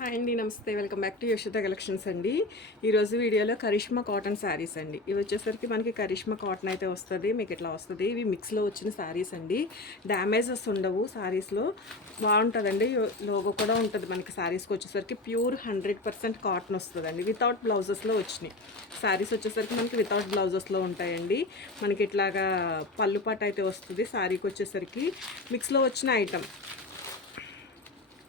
Hi అండి, నమస్తే. Welcome back to Yashoda collections అండి. ఈరోజు వీడియోలో కరిష్మా కాటన్ శారీస్ అండి. ఇవి వచ్చేసరికి మనకి కరిష్మా కాటన్ అయితే వస్తుంది. మీకు ఇట్లా వస్తుంది. ఇవి మిక్స్లో వచ్చిన శారీస్ అండి. డ్యామేజెస్ ఉండవు శారీస్లో, బాగుంటుందండి. లోగో కూడా ఉంటుంది మనకి శారీస్కి వచ్చేసరికి. ప్యూర్ 100% కాటన్ వస్తుందండి. వితౌట్ బ్లౌజెస్లో వచ్చినాయి శారీస్ వచ్చేసరికి మనకి వితౌట్ బ్లౌజెస్లో ఉంటాయండి. మనకి ఇట్లాగా పళ్ళుపాటు అయితే వస్తుంది శారీకి వచ్చేసరికి. మిక్స్లో వచ్చిన ఐటమ్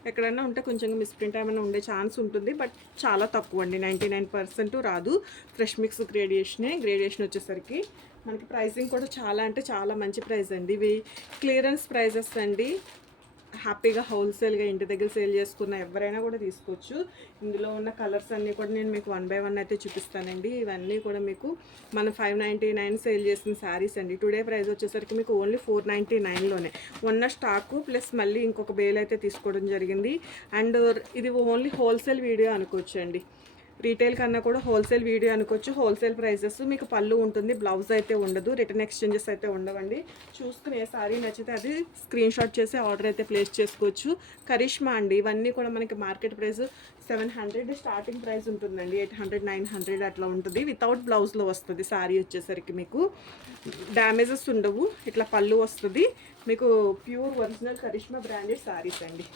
ఎక్కడైనా ఉంటే కొంచెం మిస్ప్రింట్ ఏమైనా ఉండే ఛాన్స్ ఉంటుంది, బట్ చాలా తక్కువ అండి. 99% రాదు. ఫ్రెష్ మిక్స్ గ్రేడియేషన్ వచ్చేసరికి మనకి ప్రైసింగ్ కూడా చాలా అంటే చాలా మంచి ప్రైస్ అండి. ఇవి క్లియరెన్స్ ప్రైజెస్ అండి. హ్యాపీగా హోల్సేల్గా ఇంటి దగ్గర సేల్ చేసుకున్న ఎవరైనా కూడా తీసుకోవచ్చు. ఇందులో ఉన్న కలర్స్ అన్నీ కూడా నేను మీకు 1 by 1 అయితే చూపిస్తానండి. ఇవన్నీ కూడా మీకు మన 599 సేల్ చేసిన శారీస్ అండి. టుడే ప్రైస్ వచ్చేసరికి మీకు ఓన్లీ 499లోనే ఉన్న స్టాకు ప్లస్ మళ్ళీ ఇంకొక బేల్ అయితే తీసుకోవడం జరిగింది. అండ్ ఇది ఓన్లీ హోల్సేల్ వీడియో అనుకోవచ్చు అండి. రీటైల్ కన్నా కూడా హోల్సేల్ వీడియో అనుకోవచ్చు. Wholesale prices. మీకు పళ్ళు ఉంటుంది, బ్లౌజ్ అయితే ఉండదు, రిటర్న్ ఎక్స్చేంజెస్ అయితే ఉండవండి. చూసుకుని ఏ సారీ నచ్చితే అది స్క్రీన్ షాట్ చేసి ఆర్డర్ అయితే ప్లేస్ చేసుకోవచ్చు. కరిష్మా అండి. ఇవన్నీ కూడా మనకి మార్కెట్ ప్రైస్ 700 స్టార్టింగ్ ప్రైస్ ఉంటుందండి. 800 900 అట్లా ఉంటుంది. వితౌట్ బ్లౌజ్లో వస్తుంది శారీ వచ్చేసరికి. మీకు డ్యామేజెస్ ఉండవు. ఇట్లా పళ్ళు వస్తుంది. మీకు pure original Karishma branded sarees అండి.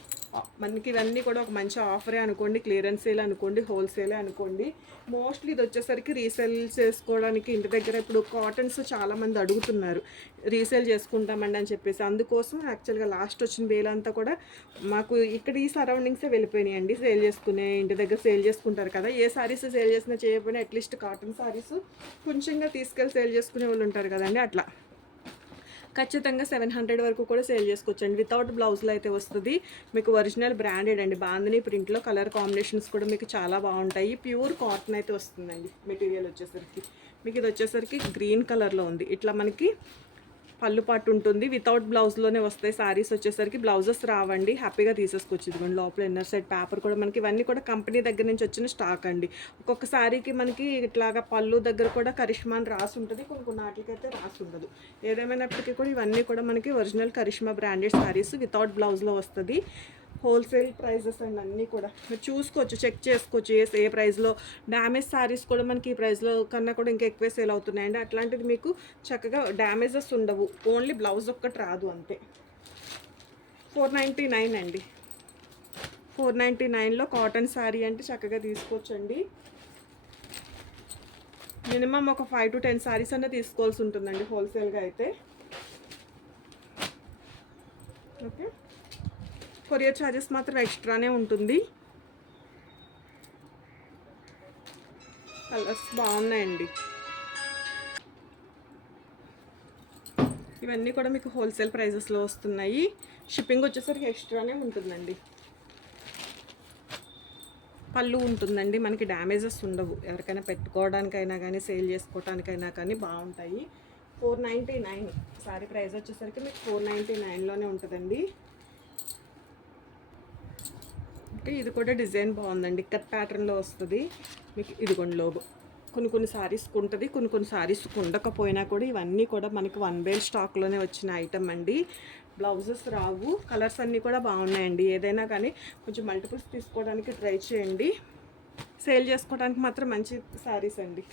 మనకి ఇవన్నీ కూడా ఒక మంచి ఆఫరే అనుకోండి, క్లియరెన్స్ సేల్ అనుకోండి, హోల్సేలే అనుకోండి. మోస్ట్లీ ఇది వచ్చేసరికి రీసేల్ చేసుకోవడానికి ఇంటి దగ్గర ఇప్పుడు కాటన్స్ చాలామంది అడుగుతున్నారు, రీసేల్ చేసుకుంటామండి అని చెప్పేసి. అందుకోసం యాక్చువల్గా లాస్ట్ వచ్చిన వేలంతా కూడా మాకు ఇక్కడ ఈ సరౌండింగ్సే వెళ్ళిపోయినాయండి. సేల్ చేసుకునే ఇంటి దగ్గర సేల్ చేసుకుంటారు కదా, ఏ శారీస్ సేల్ చేసినా చేయకపోయినా అట్లీస్ట్ కాటన్ శారీస్ కొంచెంగా తీసుకెళ్ళి సేల్ చేసుకునే వాళ్ళు ఉంటారు కదండి. అట్లా ఖచ్చితంగా 700 వరకు కూడా సేల్ చేసుకోవచ్చండి. వితౌట్ బ్లౌజ్లో అయితే వస్తుంది. మీకు ఒరిజినల్ బ్రాండెడ్ అండి. బాందిని ప్రింట్లో కలర్ కాంబినేషన్స్ కూడా మీకు చాలా బాగుంటాయి. ప్యూర్ కాటన్ అయితే వస్తుందండి. మెటీరియల్ వచ్చేసరికి మీకు ఇది వచ్చేసరికి గ్రీన్ కలర్లో ఉంది. ఇట్లా మనకి పళ్ళు పాటు ఉంటుంది. వితౌట్ బ్లౌజ్లోనే వస్తాయి శారీస్ వచ్చేసరికి. బ్లౌజెస్ రావండి, హ్యాపీగా తీసేసుకోవచ్చు. ఇదిగోండి లోపల ఇన్నర్ సైడ్ పేపర్ కూడా మనకి ఇవన్నీ కూడా కంపెనీ దగ్గర నుంచి వచ్చిన స్టాక్ అండి. ఒక్కొక్క శారీకి మనకి ఇట్లాగా పళ్ళు దగ్గర కూడా కరిష్మా అని రాసి ఉంటుంది, కొన్ని వాటికైతే రాసి ఉండదు. ఏదేమైనప్పటికీ కూడా ఇవన్నీ కూడా మనకి original Karishma branded sarees without బ్లౌజ్లో వస్తుంది. హోల్సేల్ ప్రైజెస్ అండి. అన్నీ కూడా మీరు చూసుకోవచ్చు, చెక్ చేసుకోవచ్చు ఏ ప్రైస్లో. డ్యామేజ్ శారీస్ కూడా మనకి ఈ ప్రైస్లో కన్నా కూడా ఇంకా ఎక్కువ సేల్ అవుతున్నాయండి. అట్లాంటిది మీకు చక్కగా డ్యామేజెస్ ఉండవు, ఓన్లీ బ్లౌజ్ ఒక్కటి రాదు అంతే. 499 అండి. 499లో కాటన్ శారీ అంటే చక్కగా తీసుకోవచ్చండి. మినిమం ఒక 5 to 10 శారీస్ అన్న తీసుకోవాల్సి ఉంటుందండి హోల్సేల్గా అయితే. ఓకే, కొరియర్ ఛార్జెస్ మాత్రం ఎక్స్ట్రానే ఉంటుంది. కలర్స్ బాగున్నాయండి. ఇవన్నీ కూడా మీకు హోల్సేల్ ప్రైజెస్లో వస్తున్నాయి. షిప్పింగ్ వచ్చేసరికి ఎక్స్ట్రానే ఉంటుందండి. పళ్ళు ఉంటుందండి. మనకి డ్యామేజెస్ ఉండవు. ఎవరికైనా పెట్టుకోవడానికైనా కానీ సేల్ చేసుకోవడానికైనా కానీ బాగుంటాయి. 499 సారీ ప్రైస్ వచ్చేసరికి మీకు 499లోనే ఉంటుందండి. అంటే ఇది కూడా డిజైన్ బాగుందండి. ఇక్కత్ ప్యాటర్న్లో వస్తుంది మీకు. ఇదిగోండి లోగో. కొన్ని శారీస్కి ఉంటుంది, కొన్ని శారీస్కి ఉండకపోయినా కూడా ఇవన్నీ కూడా మనకి 1 బేల్ స్టాక్లోనే వచ్చిన ఐటమ్ అండి. బ్లౌజెస్ రావు. కలర్స్ అన్నీ కూడా బాగున్నాయండి. ఏదైనా కానీ కొంచెం మల్టిపుల్స్ తీసుకోవడానికి ట్రై చేయండి. సేల్ చేసుకోవడానికి మాత్రం మంచి శారీస్ అండి.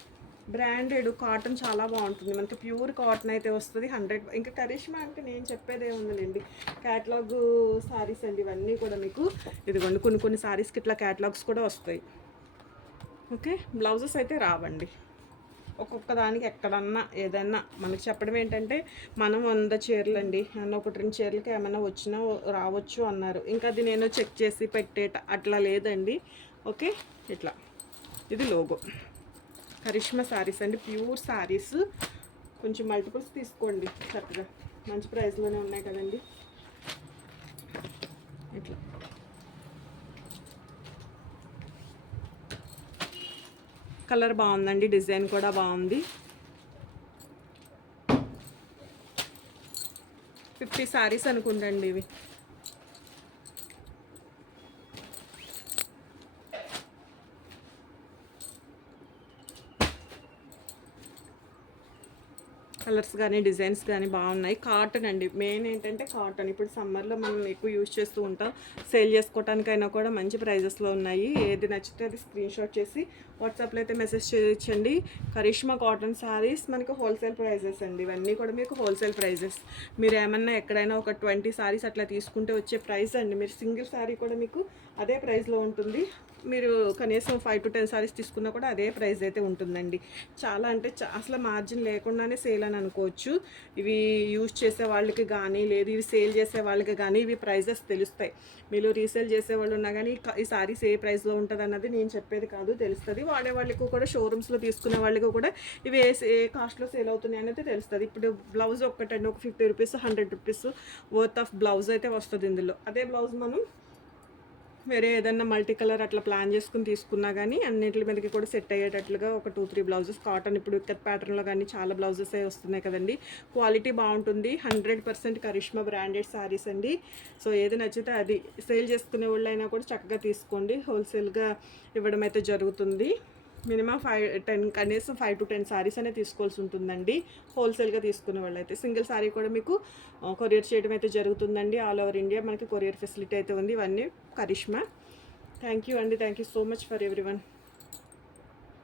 బ్రాండెడ్ కాటన్ చాలా బాగుంటుంది. మనకి ప్యూర్ కాటన్ అయితే వస్తుంది 100. ఇంకా కరిష్మా అంటే నేను చెప్పేదే ఉందండి, క్యాటలాగ్ శారీస్ అండి ఇవన్నీ కూడా మీకు. ఇదిగోండి కొన్ని శారీస్కి ఇట్లా క్యాటలాగ్స్ కూడా వస్తాయి. ఓకే, బ్లౌజెస్ అయితే రావండి. ఒక్కొక్క దానికి ఎక్కడన్నా ఏదన్నా మనకి చెప్పడం ఏంటంటే మనం 100 చీరలు అండి, అన్న 1-2 చీరలకి ఏమైనా వచ్చినా రావచ్చు అన్నారు. ఇంకా అది నేను చెక్ చేసి పెట్టేట అట్లా లేదండి. ఓకే, ఇట్లా ఇది లోగో. కరిష్మా శారీస్ అండి, ప్యూర్ శారీస్. కొంచెం మల్టిపుల్స్ తీసుకోండి చక్కగా, మంచి ప్రైస్లోనే ఉన్నాయి కదండి. ఇట్లా కలర్ బాగుందండి, డిజైన్ కూడా బాగుంది. 50 శారీస్ అనుకుంటండి ఇవి. కలర్స్ కానీ డిజైన్స్ కానీ బాగున్నాయి. కాటన్ అండి, మెయిన్ ఏంటంటే కాటన్. ఇప్పుడు సమ్మర్లో మనం ఎక్కువ యూజ్ చేస్తూ ఉంటాం. సేల్ చేసుకోవటానికైనా కూడా మంచి ప్రైజెస్లో ఉన్నాయి. ఏది నచ్చితే అది స్క్రీన్ షాట్ చేసి వాట్సాప్లో అయితే మెసేజ్ చేయొచ్చండి. కరిష్మా కాటన్ శారీస్ మనకు హోల్సేల్ ప్రైజెస్ అండి. ఇవన్నీ కూడా మీకు హోల్సేల్ ప్రైజెస్. మీరు ఏమన్నా ఎక్కడైనా ఒక 20 శారీస్ అట్లా తీసుకుంటే వచ్చే ప్రైస్ అండి. మీరు సింగిల్ శారీ కూడా మీకు అదే ప్రైస్లో ఉంటుంది. మీరు కనీసం 5 to 10 శారీస్ తీసుకున్నా కూడా అదే ప్రైస్ అయితే ఉంటుందండి. చాలా అంటే అసలు మార్జిన్ లేకుండానే సేల్ అని అనుకోవచ్చు. ఇవి యూజ్ చేసే వాళ్ళకి కానీ, లేదు ఇవి సేల్ చేసే వాళ్ళకి కానీ ఇవి ప్రైజెస్ తెలుస్తాయి. మీరు రీసేల్ చేసే వాళ్ళు ఉన్నా కానీ ఈ శారీస్ ఏ ప్రైస్లో ఉంటుంది అన్నది నేను చెప్పేది కాదు, తెలుస్తుంది. వాడే వాళ్ళకు కూడా షోరూమ్స్లో తీసుకునే వాళ్ళకి కూడా ఇవి ఏ కాస్ట్లో సేల్ అవుతున్నాయి అనేది తెలుస్తుంది. ఇప్పుడు బ్లౌజ్ ఒక్కటండి, ఒక 50 rupees 100 rupees worth of blouse అయితే వస్తుంది ఇందులో. అదే బ్లౌజ్ మనం వేరే ఏదన్నా మల్టీ కలర్ అట్లా ప్లాన్ చేసుకుని తీసుకున్నా కానీ అన్నింటి మీదకి కూడా సెట్ అయ్యేటట్లుగా ఒక 2-3 బ్లౌజెస్ కాటన్ ఇప్పుడు ఇక్కత్ ప్యాటర్న్లో కానీ చాలా బ్లౌజెస్ అవి వస్తున్నాయి కదండి. క్వాలిటీ బాగుంటుంది. 100% కరిష్మా బ్రాండెడ్ శారీస్ అండి. సో ఏది నచ్చితే అది సేల్ చేసుకునే వాళ్ళు అయినా కూడా చక్కగా తీసుకోండి. హోల్సేల్గా ఇవ్వడం అయితే జరుగుతుంది. మినిమం 5-10 కనీసం 5 to 10 శారీస్ అనేది తీసుకోవాల్సి ఉంటుందండి. హోల్సేల్గా తీసుకునే వాళ్ళు అయితే సింగిల్ శారీ కూడా మీకు కొరియర్ చేయడం అయితే జరుగుతుందండి. ఆల్ ఓవర్ ఇండియా మనకి కొరియర్ ఫెసిలిటీ అయితే ఉంది. ఇవన్నీ కరిష్మా. థ్యాంక్ యూ అండి. Thank you so much for everyone.